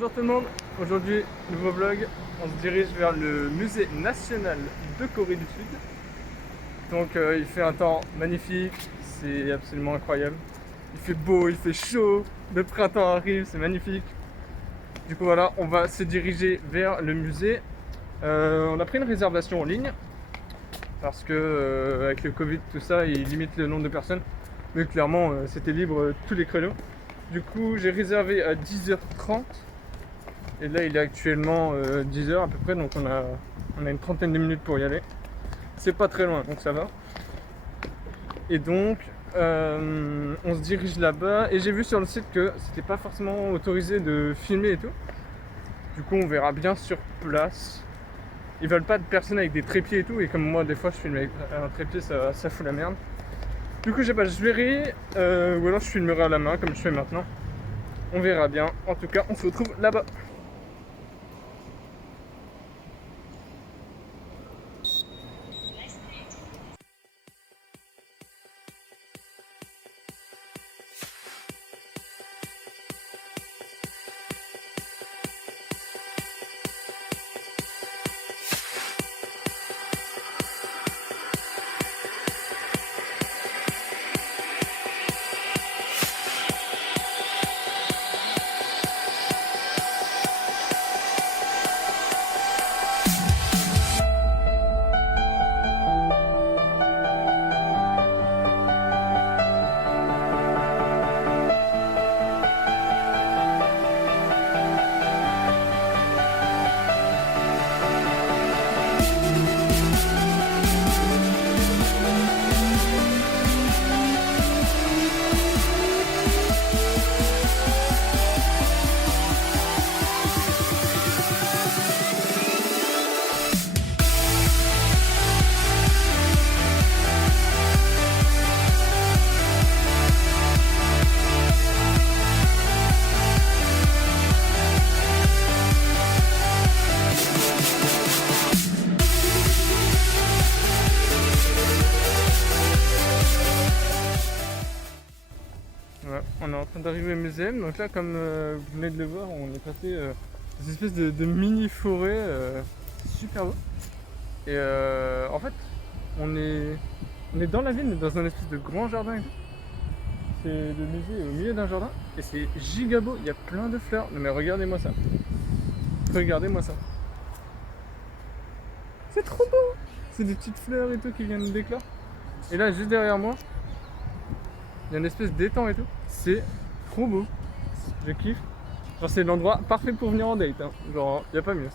Bonjour tout le monde, aujourd'hui nouveau vlog, on se dirige vers le musée national de Corée du Sud. Donc il fait un temps magnifique, c'est absolument incroyable. Il fait beau, il fait chaud, le printemps arrive, c'est magnifique. Du coup voilà, on va se diriger vers le musée. On a pris une réservation en ligne parce que avec le Covid tout ça, il limite le nombre de personnes. Mais clairement c'était libre tous les créneaux. Du coup j'ai réservé à 10h30. Et là il est actuellement 10h à peu près, donc on a une trentaine de minutes pour y aller. C'est pas très loin, donc ça va. Et donc on se dirige là-bas. Et j'ai vu sur le site que c'était pas forcément autorisé de filmer et tout. Du coup on verra bien sur place. Ils veulent pas de personnes avec des trépieds et tout. Et comme moi des fois je filme avec un trépied, ça fout la merde. Du coup je sais pas, je verrai. Ou alors je filmerai à la main comme je fais maintenant. On verra bien. En tout cas on se retrouve là-bas. Ouais, on est en train d'arriver au musée. Donc là, comme vous venez de le voir, on est passé des espèces de mini forêt super beau. Et en fait, on est dans la ville, mais dans un espèce de grand jardin et tout. C'est le musée est au milieu d'un jardin et c'est giga beau. Il y a plein de fleurs. Non mais regardez-moi ça. Regardez-moi ça. C'est trop beau. C'est des petites fleurs et tout qui viennent d'éclore. Et là, juste derrière moi, il y a une espèce d'étang et tout. C'est trop beau. Je kiffe. Genre c'est l'endroit parfait pour venir en date. Hein. Genre, il n'y a pas mieux.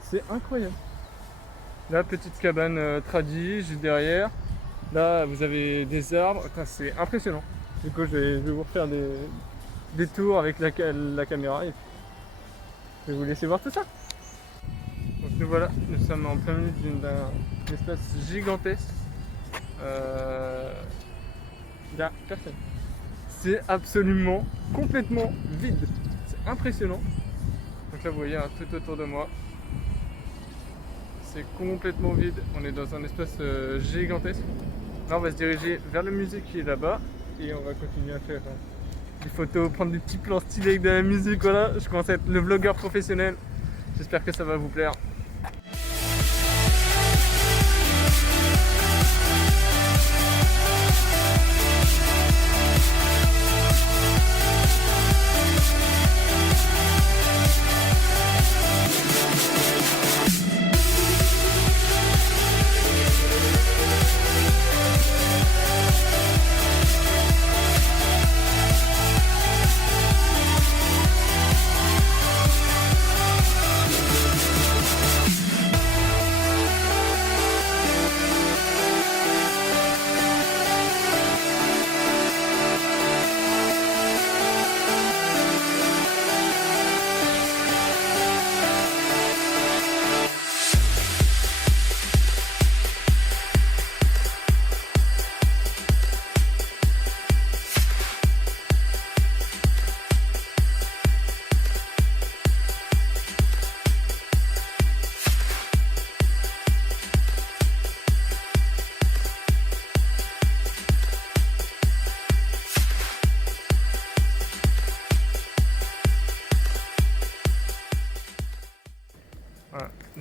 C'est incroyable. Là, petite cabane tradie juste derrière. Là, vous avez des arbres. Enfin, c'est impressionnant. Du coup, je vais vous refaire des tours avec la caméra. Et puis, je vais vous laisser voir tout ça. Donc nous voilà, nous sommes en plein milieu d'un espace gigantesque. Il n'y a personne. C'est absolument complètement vide. C'est impressionnant. Donc là vous voyez tout autour de moi. C'est complètement vide. On est dans un espace gigantesque. Là on va se diriger vers le musée qui est là-bas. Et on va continuer à faire des photos, prendre des petits plans stylés avec de la musique. Voilà, je commence à être le vlogueur professionnel. J'espère que ça va vous plaire.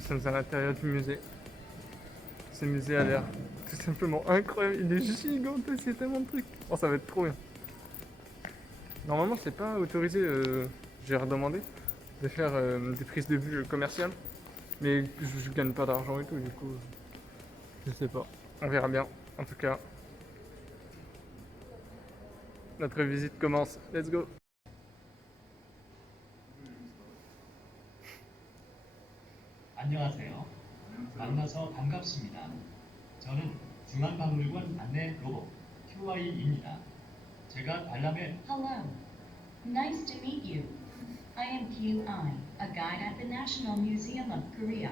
Nous sommes à l'intérieur du musée. Ce musée a l'air tout simplement incroyable. Il est gigantesque, il y a tellement de trucs. Oh, ça va être trop bien. Normalement, c'est pas autorisé, j'ai redemandé, de faire des prises de vue commerciales. Mais je gagne pas d'argent et tout, du coup, je sais pas. On verra bien. En tout cas, notre visite commence. Let's go! 안녕하세요. 만나서 반갑습니다. 저는 중앙박물관 안내 로봇 QI입니다. 제가 관람에 Hello. Nice to meet you. I am QI, a guide at the National Museum of Korea.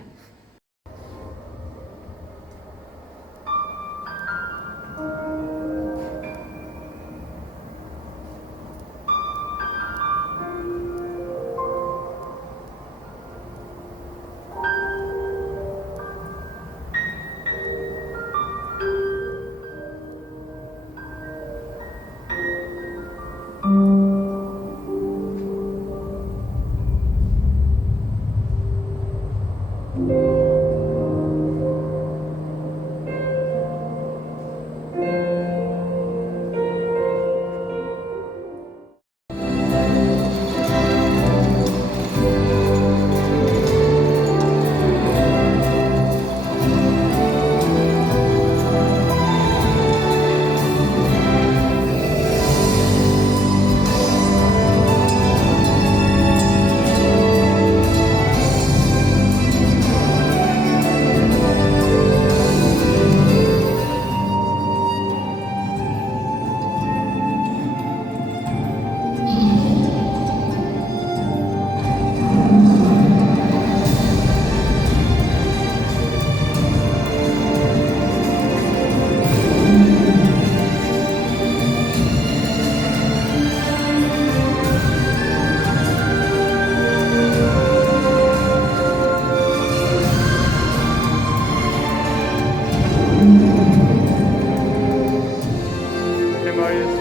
Okay, Marius,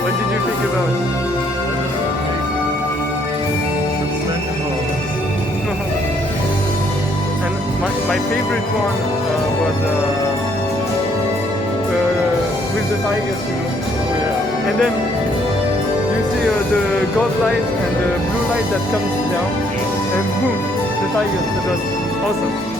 what did you think about it? And my favorite one was with the tigers, you know. Oh, yeah. And then you see the gold light and the blue light that comes down, and boom, the tigers. It was awesome.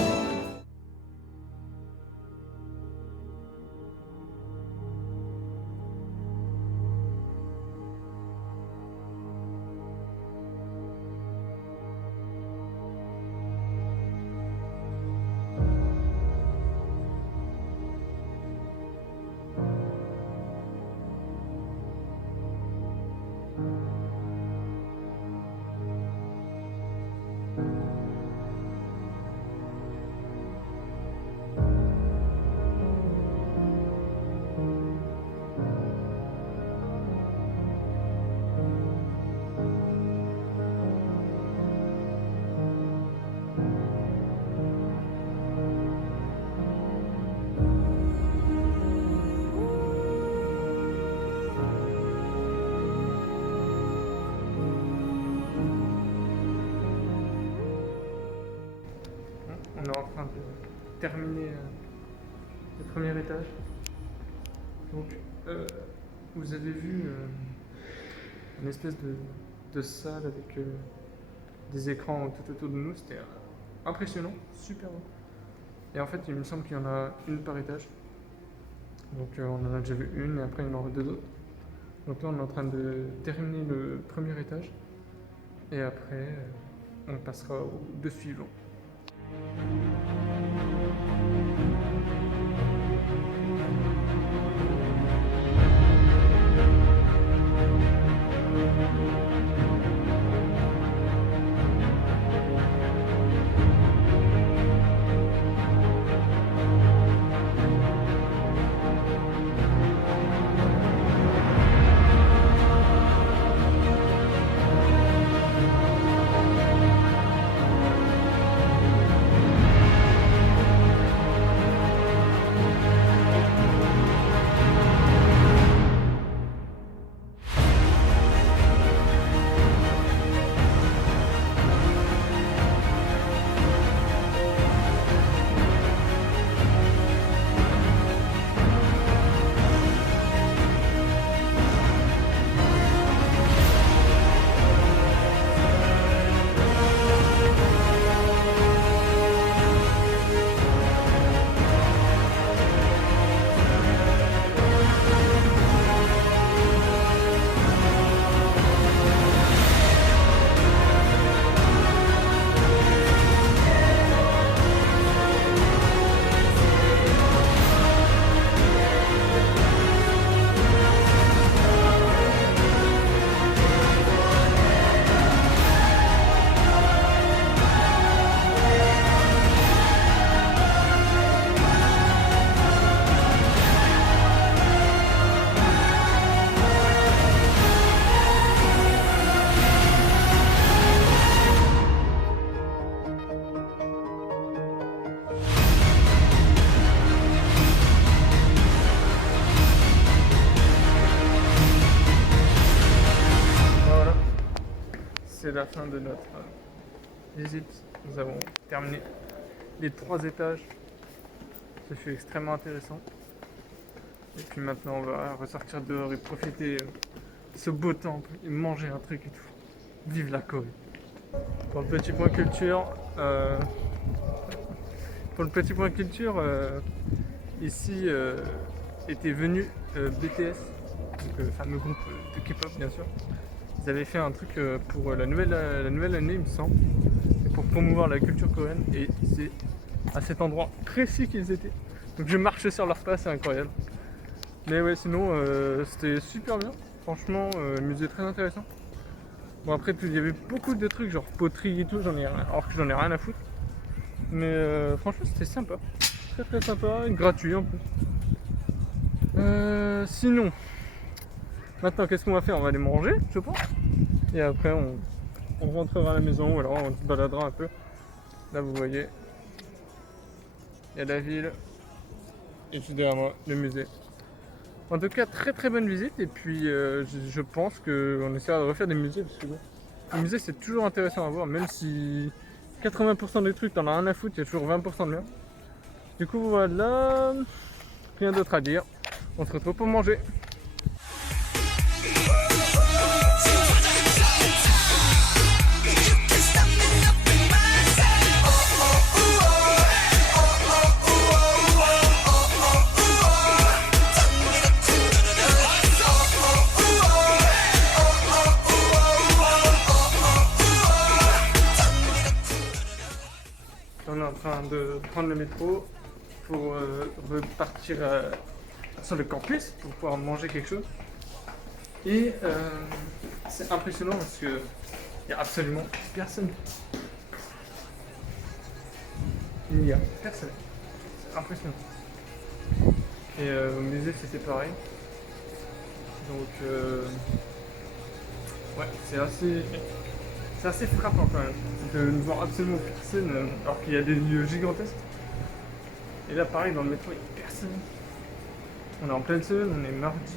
On est en train de terminer le premier étage. Donc, vous avez vu une espèce de salle avec des écrans tout autour de nous. C'était impressionnant, super beau. Et en fait, il me semble qu'il y en a une par étage. Donc, on en a déjà vu une et après, il y en aura deux autres. Donc là, on est en train de terminer le premier étage. Et après, on passera aux deux suivants. c'est la fin de notre visite. Nous avons terminé les 3 étages. Ce fut extrêmement intéressant. Et puis maintenant, on va ressortir dehors et profiter de ce beau temple et manger un truc et tout. Vive la Corée. Pour le petit point culture, ici était venu BTS, donc, le fameux groupe de K-pop bien sûr. Ils avaient fait un truc pour la nouvelle année, il me semble, et pour promouvoir la culture coréenne. Et c'est à cet endroit précis qu'ils étaient. Donc je marchais sur leur pas, c'est incroyable. Mais ouais, sinon c'était super bien. Franchement, musée très intéressant. Bon après, il y avait beaucoup de trucs genre poterie et tout, alors que j'en ai rien à foutre. Mais franchement, c'était sympa. Très très sympa, et gratuit en plus. Sinon, maintenant qu'est-ce qu'on va faire? On va aller manger, je pense. Et après, on rentrera à la maison ou alors on se baladera un peu. Là, vous voyez, il y a la ville. Et juste derrière moi, le musée. En tout cas, très très bonne visite. Et puis, je pense qu'on essaiera de refaire des musées. Parce que bon, les musées, c'est toujours intéressant à voir. Même si 80% des trucs, t'en as rien à foutre, il y a toujours 20% de bien. Du coup, voilà. Rien d'autre à dire. On se retrouve pour manger. On est en train de prendre le métro pour repartir sur le campus pour pouvoir manger quelque chose. Et c'est impressionnant parce que il n'y a absolument personne. Il n'y a personne. C'est impressionnant. Et au musée c'est pareil. Donc ouais, c'est assez frappant quand même de ne voir absolument personne alors qu'il y a des lieux gigantesques. Et là pareil dans le métro il n'y a personne. On est en pleine semaine, on est mardi.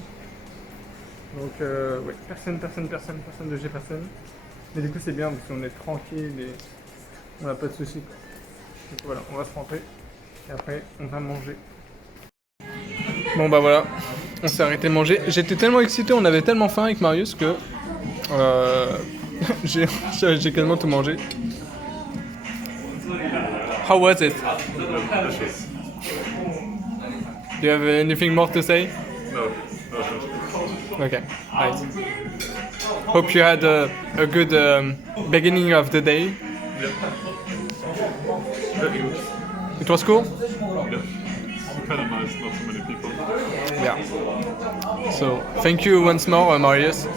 Donc ouais, personne de chez personne. Mais du coup c'est bien parce qu'on est tranquille et on n'a pas de soucis. Donc voilà, on va se rentrer et après on va manger. Bon bah voilà, on s'est arrêté de manger. J'étais tellement excité, on avait tellement faim avec Marius que j'ai quasiment tout mangé. How was it? Do you have anything more to say? No. Okay, nice. Hope you had a good beginning of the day. It was cool? Kind of nice, not so many people. Yeah. So, thank you once more, Marius.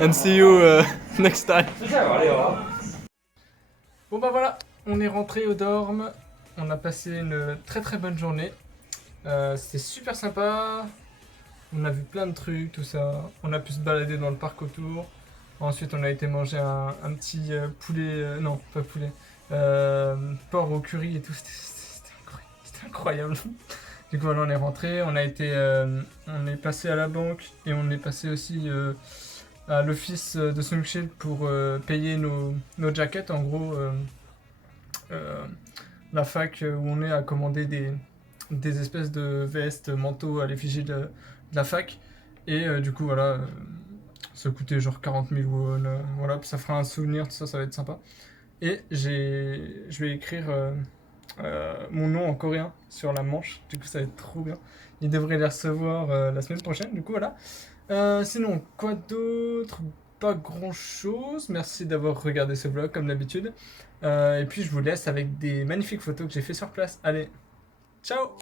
And see you next time. Bon bah voilà, on est rentré au dorm. On a passé une très très bonne journée. C'était super sympa. On a vu plein de trucs, tout ça. On a pu se balader dans le parc autour. Ensuite, on a été manger un petit poulet. Non, pas poulet. Porc au curry et tout. C'était incroyable. Du coup, voilà, on est rentré. On est passé à la banque et on est passé aussi à l'office de Sungshield pour payer nos jackets. En gros, la fac où on est a commandé des espèces de vestes, manteaux à l'effigie de la fac. Et du coup, voilà, ça coûtait genre 40 000 won. Voilà, puis ça fera un souvenir, tout ça, ça va être sympa. Et je vais écrire mon nom en coréen sur la manche. Du coup, ça va être trop bien. Ils devraient les recevoir la semaine prochaine. Du coup, voilà. Sinon, quoi d'autre? Pas grand chose. Merci d'avoir regardé ce vlog comme d'habitude. Et puis, je vous laisse avec des magnifiques photos que j'ai fait sur place. Allez, ciao!